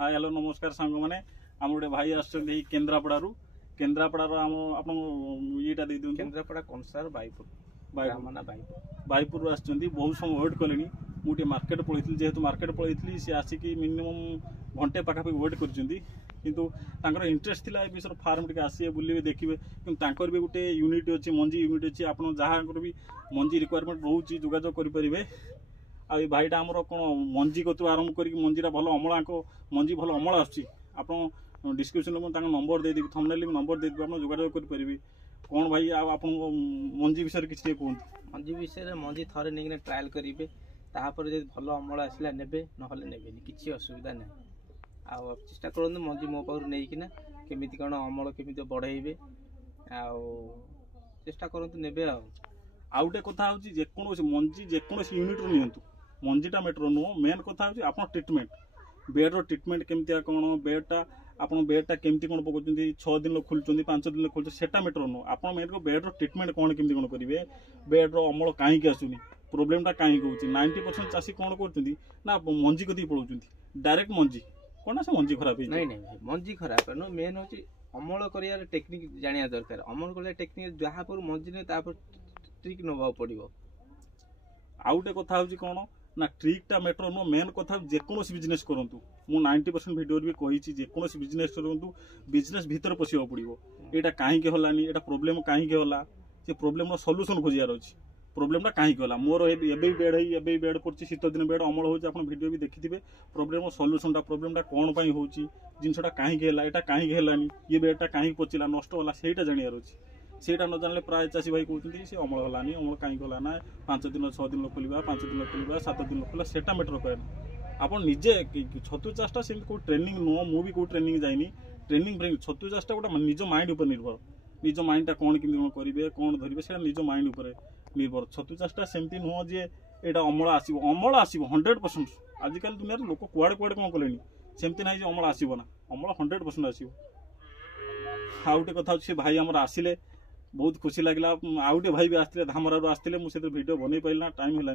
Hi hello नमस्कार सांग मैंने आम गोटे भाई आसुँच केन्द्रापड़ारू केन्द्रापड़ार आम आप ये दे दिखाँ केन्द्रापड़ा कंसार बाईपुर बाईपुर आसुँच बहुत समय वेट कले मुझे मार्केट पलैली जेहेतु मार्केट पलैली सी आसिक मिनिमम घंटे पाखापाखि वेट कर इंटरेस्ट था विषय फार्म टे आसवे बुले देखिए कि भी गोटे यूनिट अच्छी मंजी यूनिट अच्छी आप जहाँ भी मंजी रिक्वायरमेंट रोचे जोगाजोग करेंगे आ भाईटा आमर कौन मंजी कतु आरंभ कर मंजीटा भल अमला मंजी भल अमल आप डिस्क्रिप्शन में नंबर देदेवी थंबनेल नंबर देदेवी आप जोगाजोग करेंगे कौन भाई आप मंजी विषय किसी कहते मंजी विषय मंजी थरे नहीं ट्रायल करेंगे तापर जो भल अमल आसला ने ना किसी असुविधा ना आ चेष्टा करूँ मंजी मो पाखु नहीं केमी कौन अमल केमी बढ़ेबे चेष्टा करूँ ने आ गोटे कथा हूँ जेकोसी मंजी जेकोसी यूनिट रू नियंतु मंजीटा मेटर नुह मेन कथा हूँ आप ट्रिटमेंट बेड्र ट्रिटमेंट केमती कौन बेडटा केमती कौन पकाउं 6 दिन खोलुं 5 दिन खोलुं सेटा मेटर नुह आप मेन को बेड्र ट्रिटमेंट कौन केमती कौन करेंगे बेड्र अमल कहीं आसुनी प्रोब्लेमटा कहीं हो 90% चाषी कौन कर मंजी कदी पलाऊँ डायरेक्ट मंजी कौन से मंजी खराब नहीं मंजी खराब नो मेन हूँ अमल कर टेक्निक जाना दरकार अमल कर टेक्निक जहाँ पर मंजी नहीं ट्रिक नवा पड़ो आउ गोटे कथा हूँ कौन ना ट्रिकटा मेटर नुह मेन कथा जेकोसी बिजनेस करूँ मु 90% भिडियो भी कही जेकोसी बिजनेस करूँ बिजनेस भितर पशिया पड़ो यहाँ कहीं हलानी यहाँ प्रोब्लेम कहीं हला से प्रोब्लेम सल्यूशन खोजार अच्छी प्रोब्लेमटा कहीं हला मोर एबे बेड कर शीत दिन बेड अमल हो भिडियो भी देखिथे प्रोब्लेम सल्यूशनटा प्रोब्लेमटा कौन पर हो जिनटा कहीं यहाँ कहीं हलानी ये बेडटा कहीं पचिला नष्ट होला सेटा जानियार अच्छी सेटा न जाने प्राय चाषी भाई कहते सी अमल हलानी अमल कहीं हला ना 5 दिन 6 दिन खोलवा 5 दिन खोलवा 7 दिन खोला सेटा मेटर करें आप निजे छतु चाषटा से ट्रेनिंग नुह मुझे कौ ट्रेनिंग जाइनी ट्रेनिंग छतु चाषटा गोटे निज माइंड उपर निर्भर निज माइंडटा कौन केमती कौन करेंगे कौन धरवे से निज माइंड उपर निर्भर छतु चाषटा सेमती नुह जे यहाँ अमल आसो 100% आजिकल दुनिया लोक कुआड़े कुआड़े कौन कले सेमती ना अमल आसो ना अमल 100% आसो आउ गोटे कथा से भाई आमर आसिले बहुत खुशी लगे आउ गोटे भाई भी आसते धामरा आसते मुझे वीडियो बन पारा टाइम है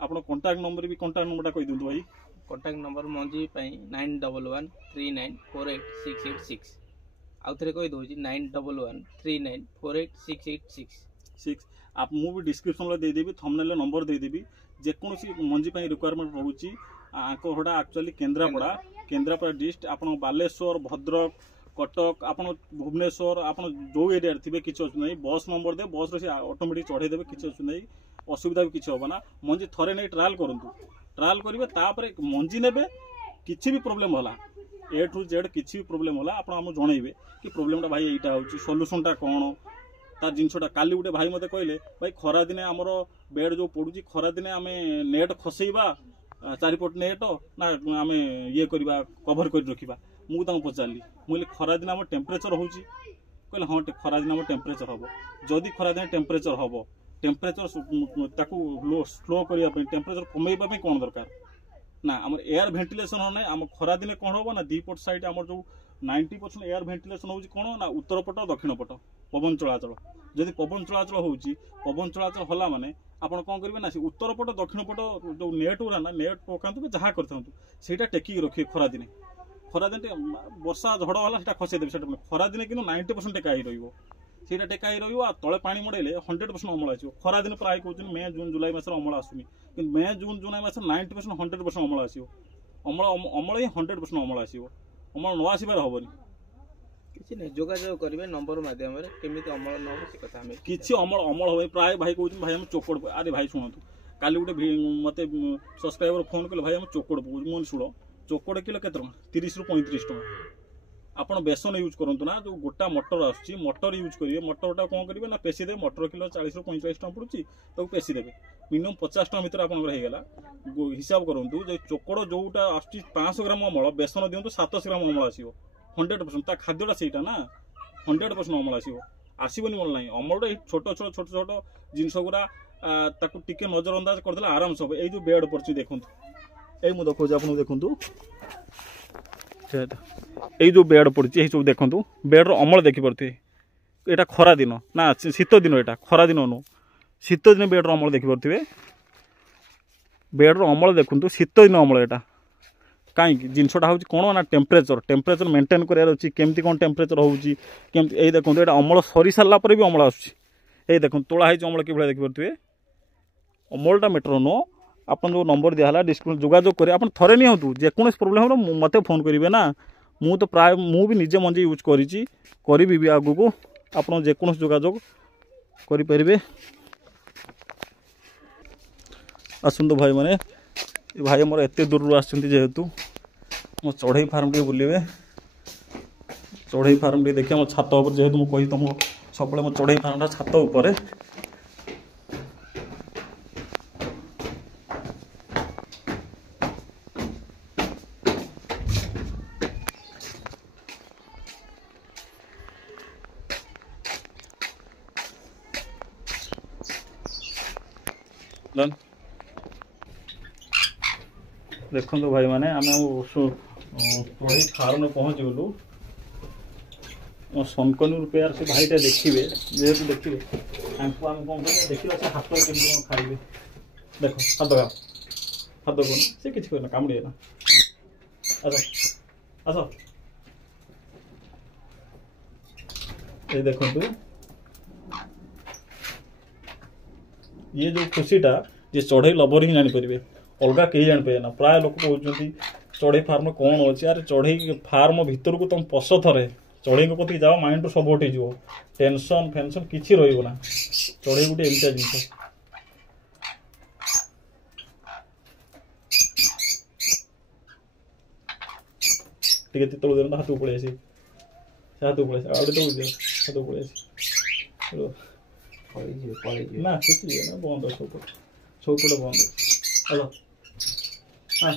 आप कंटाक्ट नंबर भी कंटाक्ट नंबर कही दिखाँ भाई कंटाक्ट नंबर मंजी 9111394866 आउ थे कही दूँ 9111394866 आप मुझे डिस्क्रिप्शन में देदेवी थंबनेल नंबर देदेवी जेकोसी मंजी रिक्वायरमेंट रोचे आंकड़ा एक्चुअली केन्द्रापड़ा डिस्ट्रिक्ट आप बालेश्वर भद्रक कटक आप भुवनेश्वर आप जो एरिया थे किसी असुविधा नहीं बस नंबर दे बस रे ऑटोमेटिक चढ़ेदेवे किसी असुविधा नहीं असुविधा भी किसी होना मंजी थरे नहीं ट्रायल करूँ ट्रायल करेंगे मंजी ने किसी भी प्रोब्लेम होला ए टू जेड किसी भी प्रोब्लेम होला आप जनइबे कि प्रोब्लेमटा भाई यहाँ हूँ सल्यूशनटा कौन तार जिनसटा काली गोटे भाई मत कहले भाई खरा दिने आमर बेड जो पड़ू खरा दिने आम नेट खसैबा चारिपट नेट ना आम ये करवा कभर कर रखा मुझे पचारि मुझे खरा दिन आम टेम्परेचर हो कहले हाँ खरा दिन आम टेम्परेचर हम जदि खरा दिन टेम्परेचर हम टेम्परेचर स्लो करने टेम्परेचर कमेवाई कौन दरकार ना आम एयर भेंटिलेसन हो ना आम खरा दिन कौन हम ना दीपट साइड आम जो 90% एयर भेंटिलेसन हो कौन ना उत्तर पट दक्षिण पट पवन चलाचल जदि पवन चलाचल हो पवन चलाचल हला माने आपन कौन करेंगे ना उत्तर पट दक्षिण पट जो नेट गुरा ना नेट पकातु जहाँ करता टेकिक रखिए खरा दिन वर्षा झड़ है से खसईदेवे खरा दिन कि 90% टेका ही रहा टेका ही रहा तले पा मड़ेले 100% अमल आसो खरा दिन प्राय कहते मे जून जुलाई मस अमल आसुनी कि मे जून जुलाई मस 90% 100% अमल आसो अमल ही 100% अमल आसो अमल न आसबार हेनी किसी नहीं जोगाजोग करेंगे नंबर मध्यम केमी अमल न हो कथा किसी अमल अमल हम प्राय भाई कहते भाई हम चोकड़ अरे भाई शुणु काली गोटे मत सब्सक्राइबर फोन कले भाई हम चोकड़ पकाऊ मुझे शुण चोकड़ किलो के 30 ରୁ 35 टका आप बेसन यूज करूँ ना जो गोटा मटर मटर यूज करेंगे मटरटा कौन करेंगे ना पेसी देवे मटर किलो 40 ରୁ 45 टका पड़ुची तो पेसी देवे मिनिमम 50 टका भितर आपगला हिसाब करूँ जो चोकड़ जोटा आस 500 ग्राम अमल बेसन दिंतु 700 ग्राम अमल आसो 100% खाद्यटा से ना 100% अमल आसबनी मन ना अमलटा छोट छोट छोट छोट जिनस गुरा टिके नजर अंदाज करदे आराम सब ये जो बेड पड़ी देखूँ ये मुझे देखो आप देखूँ ये जो बेड पड़ी ये सब देखूँ बेड्र अमल देखिपे यहाँ खरा दिन ना शीत दिन यहाँ खरा दिन नु शीत दिन बेड्र अमल देखिपे बेड्र अमल देखूँ शीत दिन अमल यहाँ कहीं जिनसा हूँ कौन ना टेम्परेचर मेंटेन करार अच्छी केमती कौन टेम्परेचर होती ये देखो ये अमल सरी सारा भी अमल आस देखो तोड़ा है अमल कि देखिपे अमलटा मेटर नुह आप जो नंबर दिहला डिस्क्रिप्शन जोगाजोग करें आप थे निहतु जेको प्रोब्लेम हो मत फोन करेंगे ना मु तो प्राय मु भी निजे मंजी यूज करी भी आगु को आप जेको जोगाजोग करें आसतु भाई मैंने भाई मोर एत दूर आसतु मो चढ़ई फार्म टे बुलवे चढ़ई फार्म टे देखिए मो छात उपर जेहेतु मुझे कही तुमको सब मो चढ़ई फार्मटा छात उपर देखो भाई माने आम चढ़ई फार्म पहुँच गलु सनकनूर पेयर से भाईटा देखिए जेहेतु देखिए हमको आम कौन देखा से हाथ केमती खाइबे देख हाथ का हाथ कौन से किसी कहना कामुड़े ना आस आस ये देखु ये जो खुशीटा ये चढ़ई लभर ही जानीपर अलग कहीं जानीपर ना प्राय लोग कहते चढ़ई फार्म कौन अच्छे यार चढ़ई फार्म भितर को तुम पश थे चढ़ई कति जाओ माइंड रू सब हटि जीव टेंशन फेंशन किसी रहा चढ़ई गोटे एमती जिनस टे तल देना हाथ पड़े आसी हाथ पड़े आगे तक हाथ पड़े आसी ना किसी ना बंद सबपटे बंद हेलो हाँ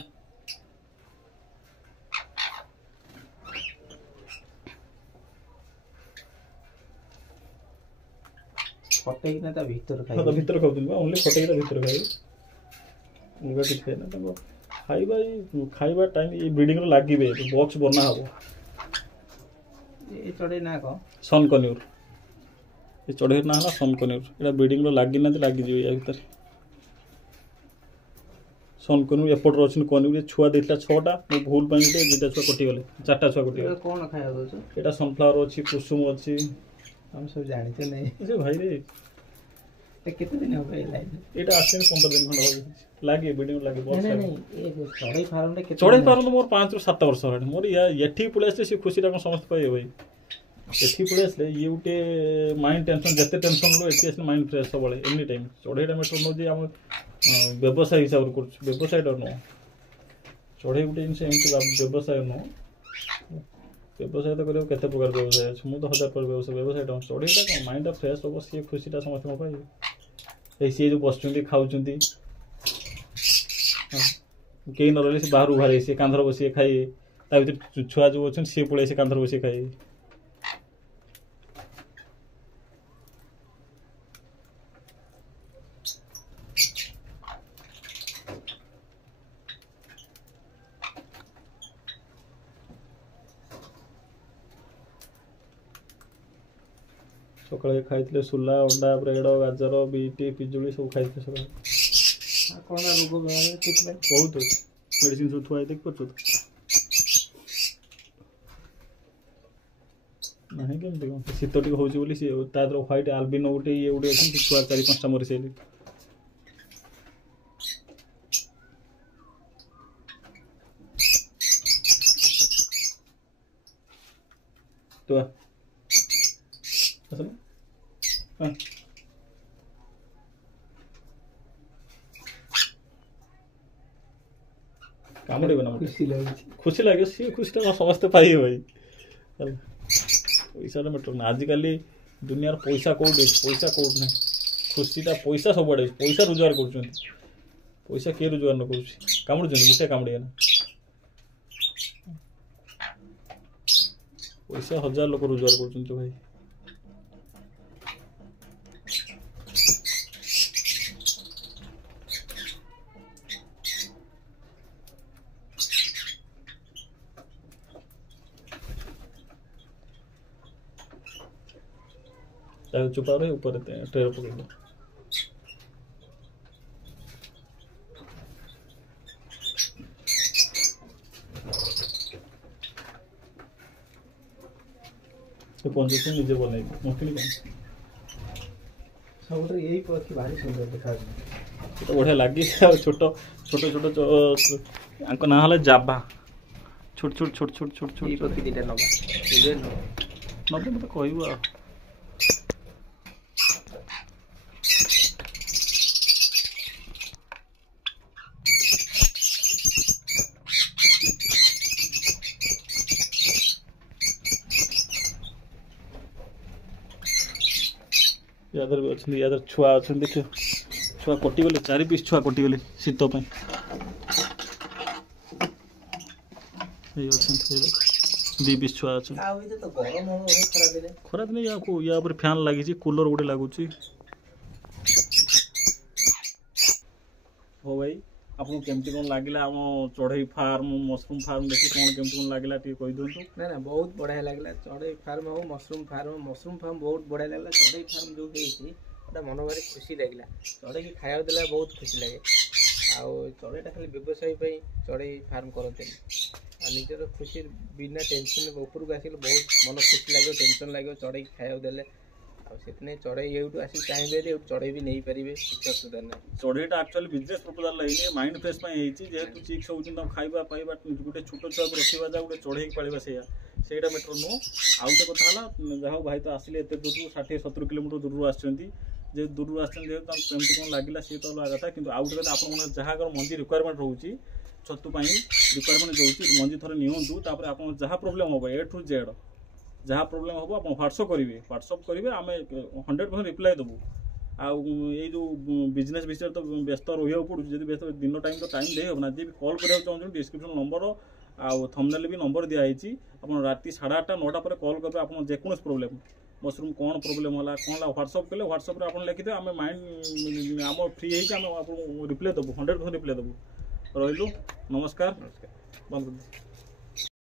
फटेकिना ता भीतर खाइ तो भीतर खाऊ ओनली फटेकिना भीतर खाइ अलग किसी खाइना खाइबा टाइम ये ब्रीडिंग लगे बॉक्स बना हम ये चढ़ई ना कौन सनकन्यूर ये चढ़ई ना है सनकन्यूर यहाँ ब्रीडिंग लगी ना लगे या भर सनकन्यूर एपटर अच्छे कन्यूर छुआ देता 6टा मो भूल दुटा छुआ कटिगले 4टा छुआ कटिगले कौन खाया दो यहाँ सनफ्लावर अच्छी कुसुम अच्छी हम सब जानते नहीं भाई रे कितने दिन हो गए এটা আসেন 15 दिन खंड हो लागे वीडियो लागे बहुत नहीं नहीं ये चढ़ई फार्म रे कितने चढ़ई फार्म तो मोर 5 ରୁ 7 वर्ष है मोर एठी पळे आसे से खुशी रा समस्त पाए भाई एठी पळे आसे ये उटे माइंड टेंशन जते टेंशन लो एठी आसे माइंड फ्रेश सब बळे एनी टाइम चढ़ईटा मेटर नो जे हम व्यवसाय हिसाब कर व्यवसाय डर नो चढ़ई उटे जिनसे एमती व्यवसाय नो व्यवसाय तो करियो केते प्रकार व्यवसाय अछि मु तो 1000 पर व्यवसाय डाउन चढ़ईटा को माइंड फ्रेश हो से खुशीटा समस्त पाए सी जो बसुँच खाऊँ कई न रही बाहर बाहर सी कांधर बस खाए भर छुआ जो अच्छे सी पड़े से कांधर बस खाए सकाଳେ खाइले सुला अंडा ब्रेड गाजर बीट पिजुली सब खाइले सकाଳେ कौन रोग बेमारी कितने बहुत मेडिसिन सब थुआ देख पड़छ नहीं केमती शीत टी हूँ बोली सी तार व्हाइट आल्बिनो गोटे ये गोटे अच्छे छुआ 4-5टा मरी सारे तो कामुड़े ना खुशी लगे सी खुशी समस्ते पाइए भाई पैसा मैटर ना आजिकल दुनिया पैसा कौट ना खुशीटा पैसा सब आड़े पैसा रोजगार कर पैसा किए रोजगार न कर कामुड़ मुठे कामुड़े ना पैसा 1000 लोक रोजगार कर भाई चुपा रहे ऊपर ट्रेर पकड़ ସେ ପଞ୍ଜୁରୀ ନିଜେ ବନେଇବି ମୁଁ କିଣିବି ସବୁଠାରୁ ଏଇ ପକ୍ଷୀ ଭାରି ସୁନ୍ଦର ଦେଖାଯାଉଛି। ତ ବଢ଼ିଆ ଲାଗିଛି ଆଉ ଛୋଟ ଛୋଟ ଛୋଟ ଆଙ୍କ ନାଁ ହେଲା ଜାଭା ଛୋଟ ଛୋଟ ଛୋଟ ଛୋଟ ଛୋଟ ଛୋଟ ଏଇ ପକ୍ଷୀ ଦୁଇଟା ନେବା ନବେ ମୋତେ କହିବୁ ଆଉ यादर भी अच्छे यादर छुआ अच्छे देखियो छुआ कटिगले 4 पीस छुआ कटिगले शीत पे दी पीस छुआ अच्छे खरा दिन या फैन लगी कूलर गोटे लगुच हो भाई आपको केमती कौन लगिला आम चढ़ई फार्म मशरूम फार्म देखी कौन केमती कौन लगिला टी कहि दोंतु ना ना बहुत बढ़िया लगला चढ़ई फार्म हो मशरूम फार्म बहुत बढ़िया लगला चढ़ई फार्म जो हेछि ओटा मन भारी खुशी लगला चढ़ई की खाया देला बहुत खुशी लगे आउ चढ़ईटा खाली व्यवसाय पे चढ़ई फार्म करते आ निजर खुशी बिना टेंशन ऊपर को आसिले बहुत मन खुशी लगे टेंशन लगे चढ़ई खाया देले से चढ़ई एवं आसिक चाहिए चढ़ई भी नहीं पारे किसी असुविधा ना चढ़ईटा एक्चुअली बिजनेस प्रपोजल लगे माइंड फ्रेश जेहेतु चिक्स होती खाଇବା पाइबा गोटे छोट छुआ को रखा जा गोटे चढ़ई पाड़ा ସେଇଟା ମେଟର ନୁହଁ ଆଉ ଗୋଟେ କଥା ହେଲା ଯାହା ହଉ ଭାଇ ତ ଆସିଲେ ଏତେ ଦୂରରୁ 60-70 କିଲୋମିଟର ଦୂରରୁ ଆସିଛନ୍ତି ଯେ ଦୂରରୁ ଆସିଛନ୍ତି ଯେହେତୁ ତାଙ୍କୁ କେମିତି କ'ଣ ଲାଗିଲା ସିଏ ତ ଅଲଗା କଥା କିନ୍ତୁ ଆଉ ଗୋଟେ କଥା ଆପଣଙ୍କର ଯାହାର ମଞ୍ଜି ରିକ୍ୱାରମେଣ୍ଟ ରହୁଛି ଛତୁ ପାଇଁ ରିକ୍ୱାରମେଣ୍ଟ ରହୁଛି ମଞ୍ଜି ଥରେ ନିଅନ୍ତୁ ତାପରେ ଆପଣ ଯାହା ପ୍ରୋବ୍ଲେମ୍ ହେବ A to Z जहाँ प्रोब्लेम हम आप व्हाट्सअप करेंगे आम 100% रिप्लाई देवु आउ ये जो बिजनेस विषय तो व्यस्त रहा पड़ू जब व्यस्त दिन टाइम तो टाइम दे ना जी कॉल कराया चाहूँ डिस्क्रिप्शन नंबर आउ थंबनेल भी नंबर दिखाई आप राति 8:30 9टा पर कॉल करेंगे आप जेको प्रोब्लेम मशरूम कौन प्रोब्लेम है कौन व्हाट्सअप कले व्हाट्सअप आप लिखिदे आम माइंड आम फ्री होम रिप्लाई देवु 100% रिप्लाई देवु रही नमस्कार बंद।